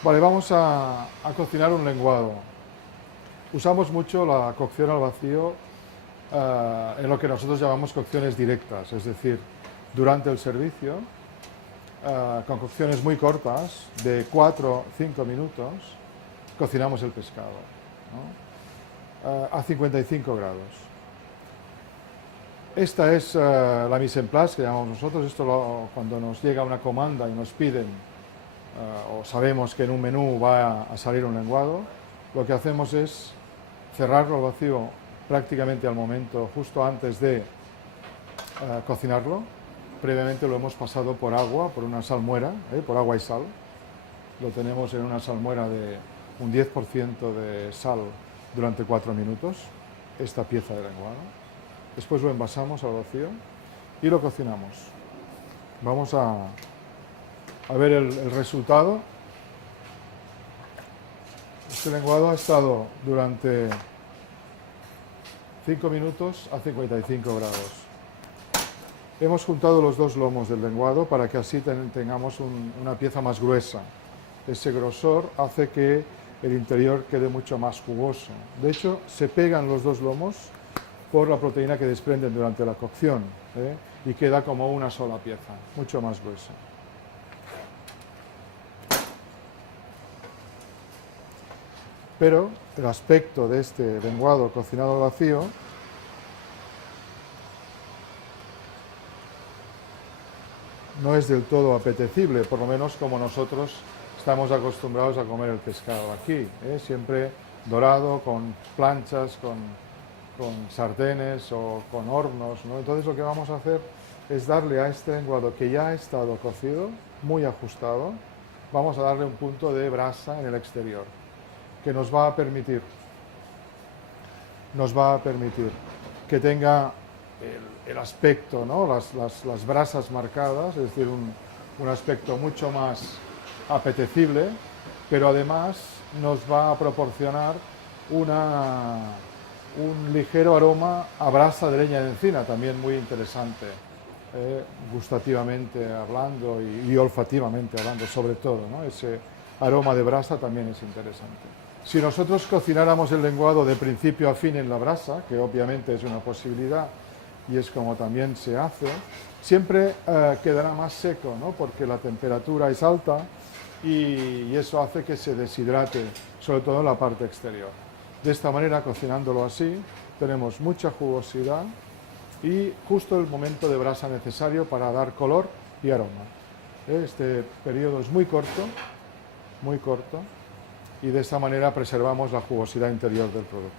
Vale, vamos a cocinar un lenguado. Usamos mucho la cocción al vacío en lo que nosotros llamamos cocciones directas, es decir, durante el servicio, con cocciones muy cortas, de 4 o 5 minutos, cocinamos el pescado, ¿no? A 55 grados. Esta es la mise en place que llamamos nosotros. Cuando nos llega una comanda y nos piden o sabemos que en un menú va a salir un lenguado, lo que hacemos es cerrarlo al vacío prácticamente al momento, justo antes de cocinarlo. Previamente lo hemos pasado por agua, por una salmuera, por agua y sal. Lo tenemos en una salmuera de un 10% de sal durante 4 minutos, esta pieza de lenguado. Después lo envasamos al vacío y lo cocinamos. Vamos a ver el resultado. Este lenguado ha estado durante 5 minutos a 55 grados. Hemos juntado los dos lomos del lenguado para que así tengamos una pieza más gruesa. Ese grosor hace que el interior quede mucho más jugoso. De hecho, se pegan los dos lomos por la proteína que desprenden durante la cocción, y queda como una sola pieza, mucho más gruesa. Pero el aspecto de este lenguado cocinado al vacío no es del todo apetecible, por lo menos como nosotros estamos acostumbrados a comer el pescado aquí, siempre dorado, con planchas, con sartenes o con hornos, ¿no? Entonces lo que vamos a hacer es darle a este lenguado que ya ha estado cocido, muy ajustado, vamos a darle un punto de brasa en el exterior, que nos va a permitir que tenga el aspecto, ¿no? las brasas marcadas, es decir, un aspecto mucho más apetecible, pero además nos va a proporcionar un ligero aroma a brasa de leña de encina, también muy interesante, gustativamente hablando y olfativamente hablando, sobre todo, ¿no? Ese aroma de brasa también es interesante. Si nosotros cocináramos el lenguado de principio a fin en la brasa, que obviamente es una posibilidad y es como también se hace, siempre quedará más seco, ¿no? Porque la temperatura es alta y eso hace que se deshidrate, sobre todo en la parte exterior. De esta manera, cocinándolo así, tenemos mucha jugosidad y justo el momento de brasa necesario para dar color y aroma. Este periodo es muy corto, y de esta manera preservamos la jugosidad interior del producto.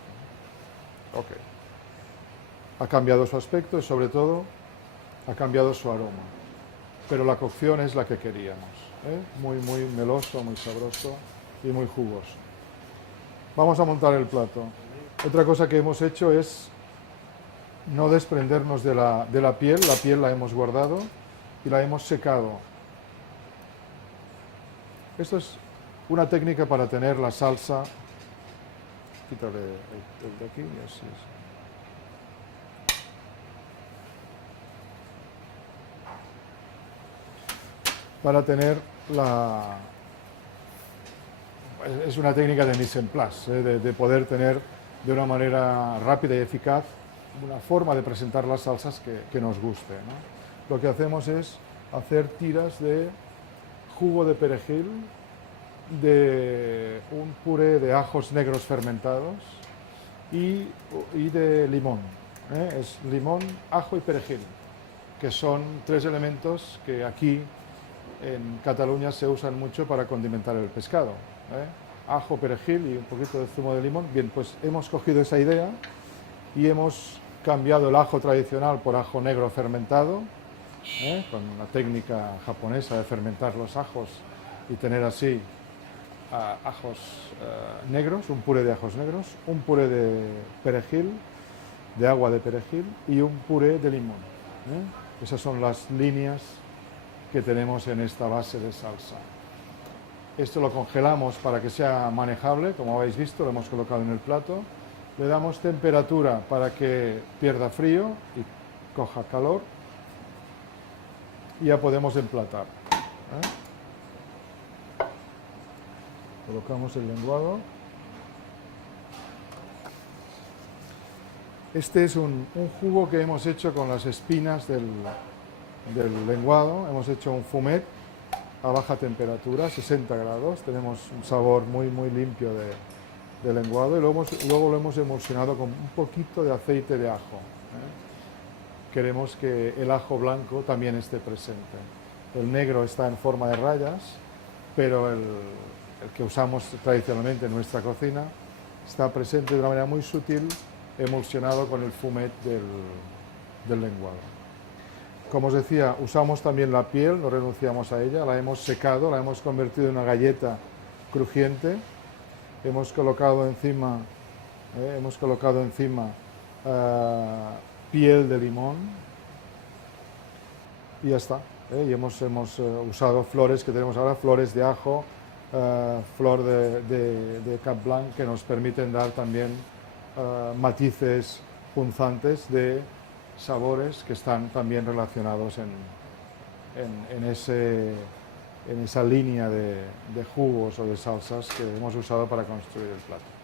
Okay. Ha cambiado su aspecto y sobre todo ha cambiado su aroma, pero la cocción es la que queríamos, muy meloso, muy sabroso y muy jugoso. Vamos a montar el plato. Otra cosa que hemos hecho es no desprendernos de la piel la hemos guardado y la hemos secado. Esto es una técnica para tener la salsa. Quítale el de aquí y así es. Para tener es una técnica de mise en place, de poder tener de una manera rápida y eficaz una forma de presentar las salsas que nos guste, ¿no? Lo que hacemos es hacer tiras de jugo de perejil, de un puré de ajos negros fermentados y de limón. Es limón, ajo y perejil, que son 3 elementos que aquí en Cataluña se usan mucho para condimentar el pescado. Ajo, perejil y un poquito de zumo de limón. Bien, pues hemos cogido esa idea y hemos cambiado el ajo tradicional por ajo negro fermentado, con una técnica japonesa de fermentar los ajos y tener así ajos negros, un puré de ajos negros, un puré de perejil, de agua de perejil y un puré de limón. Esas son las líneas que tenemos en esta base de salsa. Esto lo congelamos para que sea manejable, como habéis visto, lo hemos colocado en el plato. Le damos temperatura para que pierda frío y coja calor. Y ya podemos emplatar. Colocamos el lenguado. Este es un jugo que hemos hecho con las espinas del lenguado. Hemos hecho un fumet a baja temperatura, 60 grados. Tenemos un sabor muy limpio de lenguado y luego lo hemos emulsionado con un poquito de aceite de ajo. Queremos que el ajo blanco también esté presente. El negro está en forma de rayas, pero el que usamos tradicionalmente en nuestra cocina está presente de una manera muy sutil, emulsionado con el fumet del lenguado. Como os decía, usamos también la piel, no renunciamos a ella, la hemos secado, la hemos convertido en una galleta crujiente, hemos colocado encima piel de limón y ya está. Y hemos usado flores que tenemos ahora, flores de ajo, flor de cap blanc, que nos permiten dar también matices punzantes de sabores que están también relacionados en esa línea de jugos o de salsas que hemos usado para construir el plato.